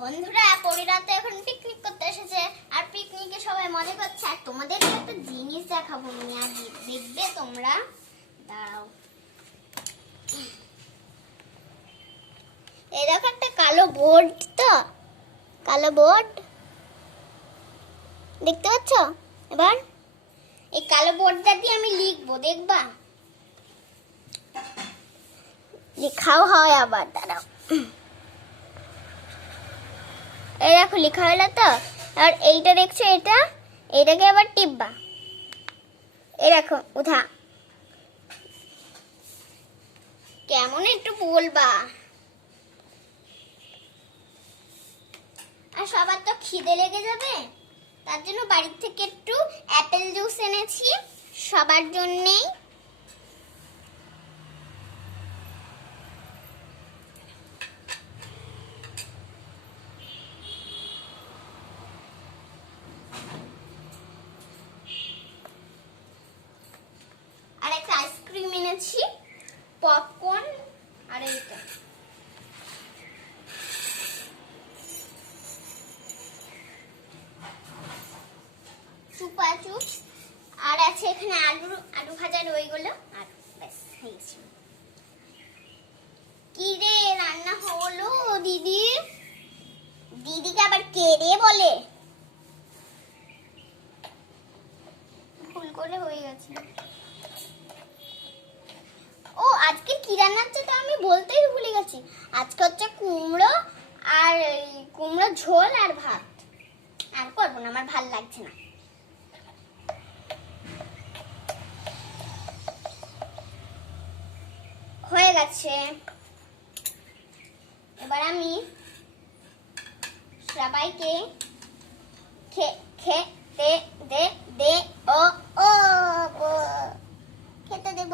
বন্ধুরা পরিরা তো এখন পিকনিক করতে এসেছে আর পিকনিকে সবাই মজা করছে আর তোমাদের একটা জিনিস দেখাবো আমি আজ দেখবে তোমরা দাঁড়াও এই দেখো একটা কালো বোর্ড তো কালো বোর্ড দেখতে পাচ্ছ এবার এই কালো বোর্ডটা দিয়ে আমি লিখবো দেখবা লেখাও হয় আবার দাঁড়াও এই দেখো লেখা হলো তো আর এইটা দেখছো এটাকে আবার টিপবা এই দেখো উঠা কেমন একটু বলবা আর সবার তো খিদে লেগে যাবে তার জন্য বাড়ি থেকে একটু অ্যাপেল জুস এনেছি সবার জন্যই আর একটা আইসক্রিম এনেছি পপকর্ন আর এইটা চুপা চুপ আর আছে এখানে আলু ভাজা রয়ে গেল আর ব্যাস হয়ে গেছে কি রে রান্না হলো দিদি দিদিকে আবার কে রে বলে ভুল করে হয়ে গেছে ও আজকে কি রান্না হচ্ছে তো আমি বলতেই ভুলে গেছি আজকে হচ্ছে কুমড়ো আর কুমড়ো ঝোল আর ভাত আর করবো না আমার ভাল লাগছে না হয়ে গেছে এবার আমি সবাইকে খেতে দে ও খেতে দেব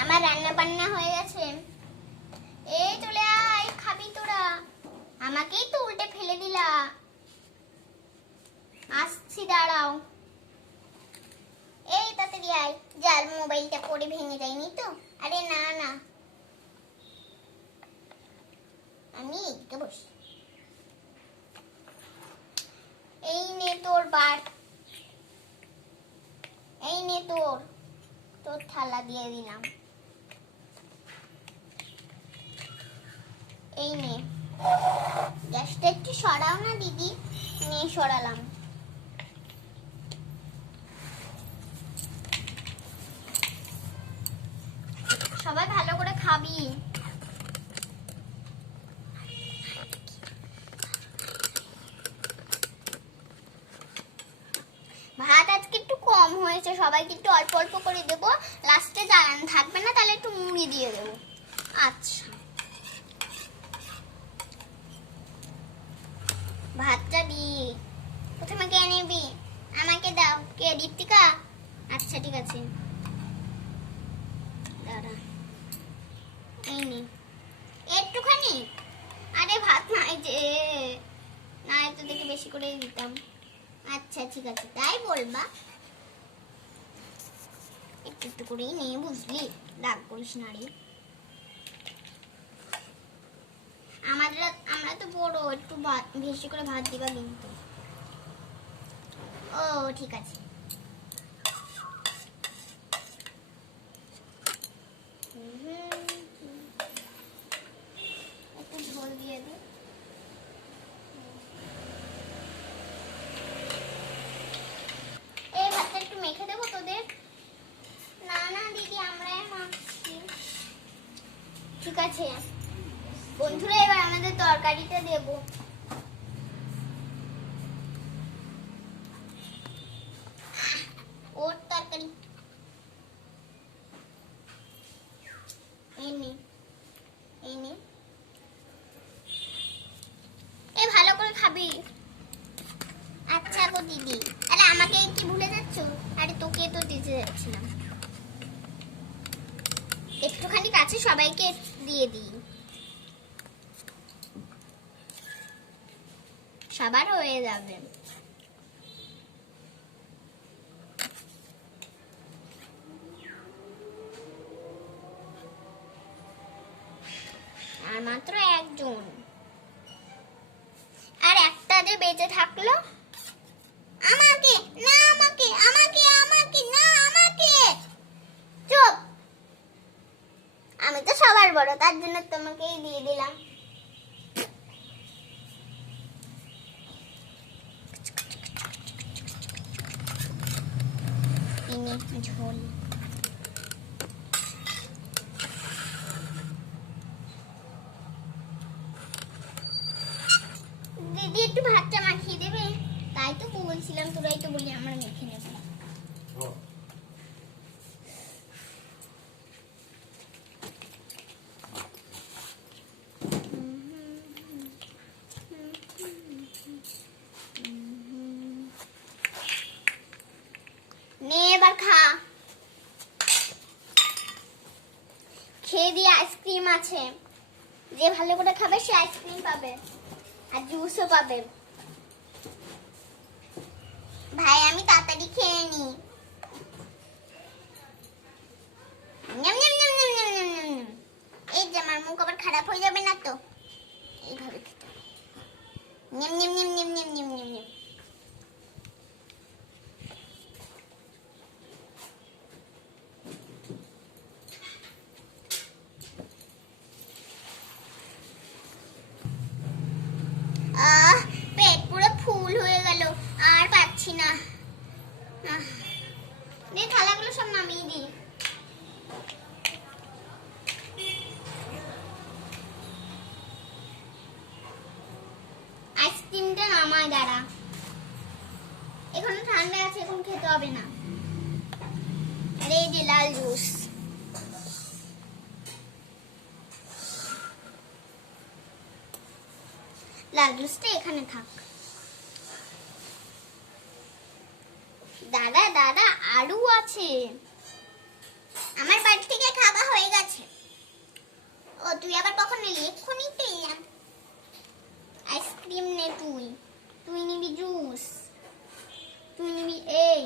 আমার রান্না বান্না হয়ে গেছে এই চলে আয় খাবি তোরা আমাকেই তো উল্টে ফেলে দিলা আসছি দাঁড়াও এই তাড়াতাড়ি আয় যার মোবাইলটা পড়ে ভেঙে যায়নি তো আরে না না আমি এইদিকে বসি এই নে তোর বাট এই নে তোর থালা দিয়ে দিলাম এই নে গ্যাসটা একটু সরাও না দিদি নে সরালাম সবাই ভালো করে খাবি ভাত আজকে একটু কম হয়েছে সবাইকে একটু অল্প অল্প করে দেবো লাস্টে জ্বালান থাকবে না তাহলে একটু মুড়ি দিয়ে দেবো আচ্ছা ভাতটা দি প্রথমে কে নিবি আমাকে দাও কে দীপ্তিকা আচ্ছা ঠিক আছে দাঁড়া এই নে একটুখানি আরে ভাত নাই যে না একটু দেখে বেশি করে দিতাম আচ্ছা ঠিক আছে তাই বলবা একটু একটু করেই নে বুঝলি রাগ করিস না রে আমরা তো বড় একটু বেশি করে ভাত দিবা কিন্তু ও ঠিক আছে একটু ঝোল দিয়ে দে এই ভাতটা একটু মেখে দেবো তোদের না না দিদি আমরাই মাখছি ঠিক আছে বন্ধুরা এবার আমাদের তরকারিটা দেব ওর তরকারি এই নে এই ভালো করে খাবি আচ্ছা গো দিদি আরে আমাকে কি ভুলে যাচ্ছ আরে তোকে তো দিতে যাচ্ছিলাম একটুখানি কাছে সবাইকে দিয়ে দিই সবার হয়ে যাবে আর মাত্র একজন বেঁচে থাকলো। আমাকে না, আমাকে আমাকে আমাকে না, আমাকে। চুপ। আমি তো সবার বড়, তার জন্য তোমাকেই দিয়ে দিলাম। ঝোল দিদি একটু ভাতটা মাখিয়ে দেবে? তাই তো বলছিলাম, তোরাই তো বলি আমরা মেখে নেব। নে এবার খা। খেয়ে দিয়ে আইসক্রিম আছে, যে ভালো করে খাবে সে আইসক্রিম পাবে আর জুসও পাবে। ভাই আমি তাড়াতাড়ি খেয়ে নি। এই যে আমার মুখ আবার খারাপ হয়ে যাবে না তো? এইভাবে খেতে হবে। নিম নিম নিম নিম নিম নিম নিম নিম। পেট পুরো ফুল হয়ে গেল, আর পাচ্ছি না। থালাগুলো সব নামিয়ে দিই। আইসক্রিমটা নামায় দাঁড়া, এখন ঠান্ডা আছে, এখন খেতে হবে না। আরে এই যে লাল জুস। লাল জুসটা এখানে থাক। দাদা দাদা আরো আছে, আমার বাড়ি থেকে খাওয়া হয়ে গেছে। ও তুই আবার কখন এলি? এক্ষুনি তো এলাম। আইসক্রিম নে তুই, তুই নিবি জুস, তুই নিবি এই।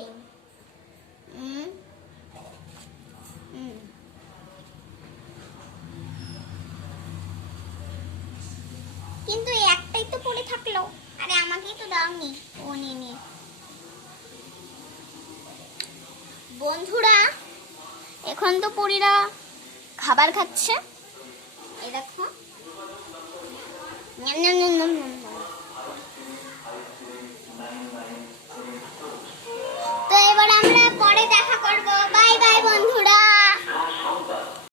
কিন্তু একটাই তো পড়ে থাকলো। আরে আমাকেই তো দাওনি। ও নে। বন্ধুরা এখন তো পরীরা খাবার খাচ্ছে, এই দেখো। তো এবার আমরা পরে দেখা করব। বাই বাই বন্ধুরা।